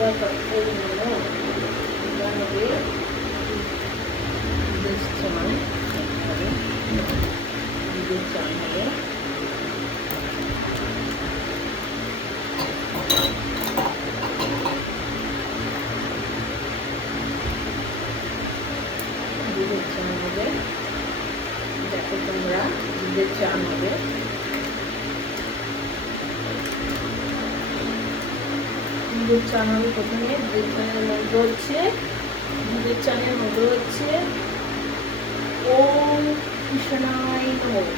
দেখো তোমরা দুধের চান হবে। দুধের চান হবে প্রথমে। দুধের চানের মন্ত্র হচ্ছে ওম কৃষ্ণায় নমঃ,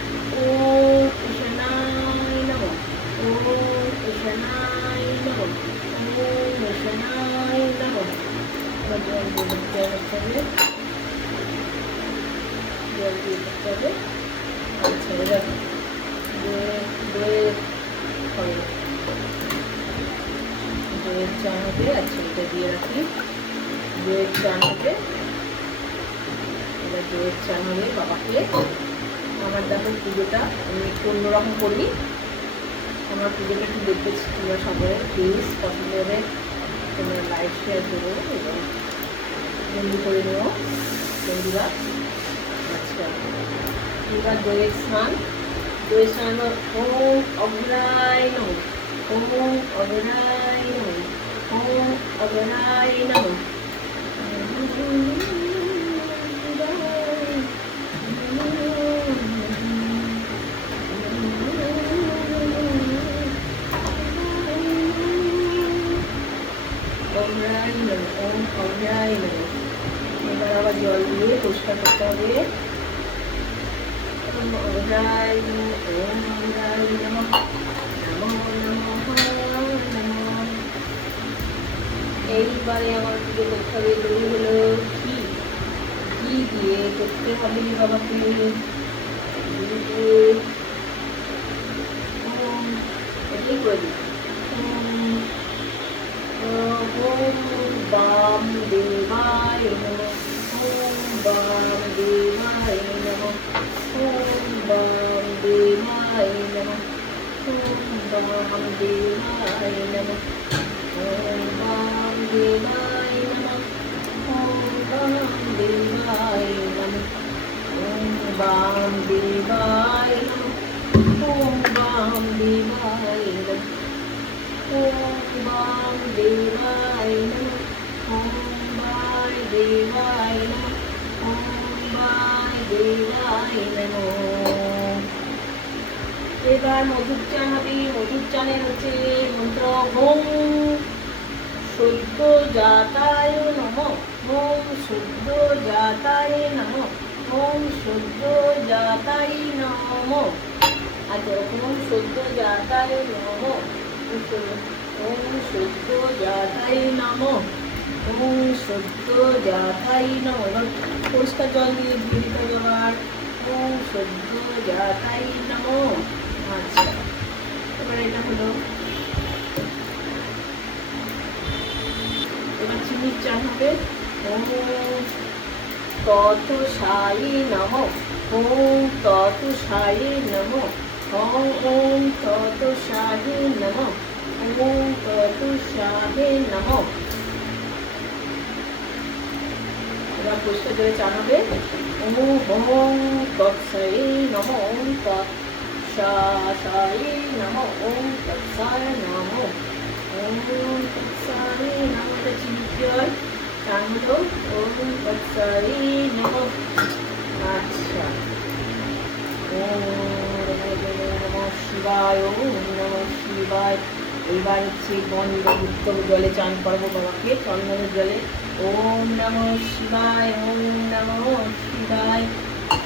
ওম কৃষ্ণায় নমঃ, ওম কৃষ্ণায় নমঃ, ওম কৃষ্ণায় নমঃ। জল দিয়ে দিতে হবে। আচ্ছা, এবার দইয়ের চান হবে। আচ্ছা, এটা দিয়ে রাখি। দইয়ের চান হবে। এবার দইয়ের চান হবে বাবাকে। আমার দেখো পুজোটা আমি একটু অন্যরকম করি। আমার পুজোটা একটু দেখতে তোমরা সবাই প্লিজ পছন্দ করে তোমরা লাইক শেয়ার করো এবং বন্ধু করে নিও বন্ধুরা। আচ্ছা, এবার দইয়ের স্নান ওম অগ্রায় নমঃ, ওম অগ্রায় নমঃ, ওম অগ্রায় নমঃ। ওম অগ্রায় নমঃ। এবার আবার জল দিয়ে পরিষ্কার করতে হবে। এইবারে আমার পুজো করতে হবে। দই হলো ঘি দিয়ে করতে হবে বাবাকে। এটাই করে দিই। ওম বাম দেবায় নমঃ, ওম বাম দেবায় নমঃ, ওম বাম দেবায় নমঃ, ওম বাম দেবায় নমঃ, ওম বাম দেবায় নমঃ, ওম বাম দেবায় নমঃ, ওম বাম দেবায় নমঃ, ওম বাম দেবায় নমঃ, ওম বাম দেবায় নমঃ, ওম বাম দেবায় নমঃ, ওম বাম দেবায় নমঃ। এবার মধুর চান হবে। মধুর চানের হচ্ছে মন্ত্র ওম সদ্য জাতায় নমঃ, ওম সদ্য জাতায় নমঃ, ওম সদ্য জাতায় নমঃ। আচ্ছা, ওম সদ্য জাতায় নমঃ, ওম সদ্য জাতায় নমঃ, ওম সদ্য জাতায় নমঃ। এবার পরিষ্কার জল দিয়ে দিতে হবে আবার। ওম সদ্য জাতায় নমঃ। আচ্ছা, এবার এটা হলো। এবার চিনির চান হবে। ওম তৎসাই নমঃ, ওম তৎসাই নমঃ, ওম তৎসাই নমঃ, ওম তৎসাই নমঃ। এবার পরিষ্কার করে চান হবে। ওম তৎসাই নমঃ, ওম তৎসাই নমঃ, ওম তৎসাই নমঃ, ওম তৎসাই নমঃ। এটা চিনির জল চান হলো। ওম তৎসাই নমঃ। আচ্ছা, ওম নমঃ শিবায়, ওম নমঃ শিবায়। এইবার হচ্ছে গন্ধ উত্তম জলে চান করবো বাবাকে, চন্দনের জলে। ওম নমঃ শিবায়, ওম নমঃ শিবায়।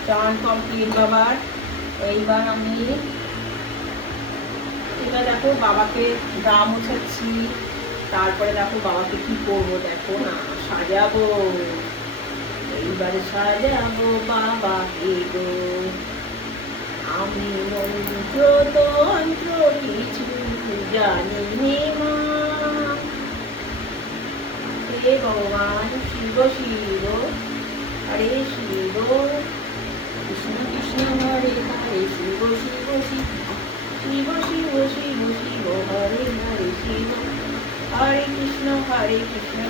চান কমপ্লিট বাবার। এইবার এবার দেখো বাবাকে গা মোছাচ্ছি। তারপরে দেখো বাবাকে কি করবো, দেখো না সাজাবো। এইবারে সাজাবো বাবাকে গো। আমি মন্ত্র তন্ত্র কিছু জানি মা। হে ভগবান শিব শিব হরে শিব, কৃষ্ণ কৃষ্ণ হরে হরে, শিব শিব শিব, শিব শিব শিব শিব হরে হরে, শিব হরে কৃষ্ণ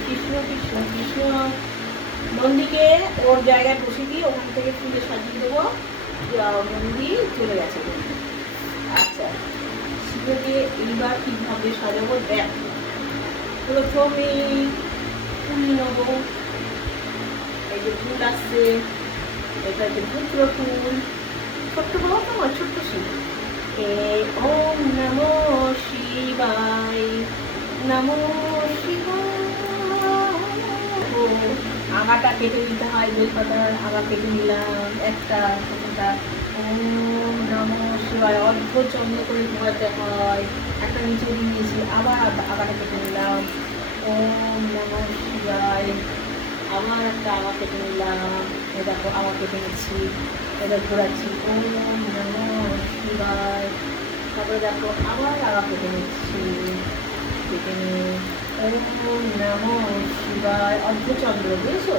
কৃষ্ণ কৃষ্ণ কৃষ্ণ। নন্দীকে ওর জায়গায় বসে দিয়ে ওখান থেকে ফুলে সাজিয়ে দেবো। নন্দী চলে গেছে। আচ্ছা, শিবকে এইবার কিভাবে সাজাবো দেখ। প্রথমে ফুল নেবো, এই যে ফুল আসছে, এটা হচ্ছে পুত্র ফুল, ছোট্ট বাবা তোমার ছোট্ট শিব। ওম নমো শিবায়, নমো শিবায়। আগাটা কেটে নিতে হয়, বেলপাতার আগা কেটে নিলাম একটা ছোটটা। ওম নমো শিবায় অর্ধ চন্দ্র করে ঘোরাতে হয়, একটা নিচে নিয়েছি, আবার আগাটা কেটে নিলাম। ওম নমো শিবায়, আবার একটা আগা কেটে নিলাম, এ দেখো আগা কেটে নিচ্ছি, এটা ঘোরাচ্ছি। ওম নমো শিবায়, তারপরে দেখো আবার আগা কেটে নিচ্ছি, কেটে নিয়ে ওম নমো শিবায় অর্ধচন্দ্র, বুঝেছো?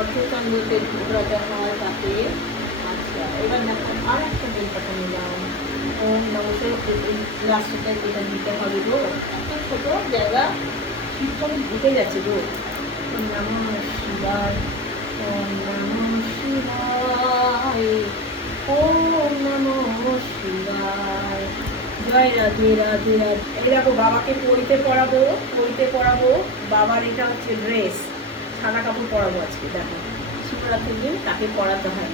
অর্ধচন্দ্রতে ঘোরাতে হয় তাকে। আচ্ছা, এবার দেখো আর একটা বেলপাতা নিলাম। ওম নমো লাস্টটা এটা দিতে হবে গো, এত ছোটো জায়গা শীতকাল ঢুকে গেছে গো। ওম নমো শিবায়, ওম নমো শিবায়, ওম নমো শিবায়। জয় রাধে রাধে রাধে। এই দেখো বাবাকে পড়িতে পড়াবো। বাবার এটা হচ্ছে ড্রেস, সাদা কাপড় পরাবো আজকে। দেখো শিবরাত্রির দিন তাকে পরাতে হয়।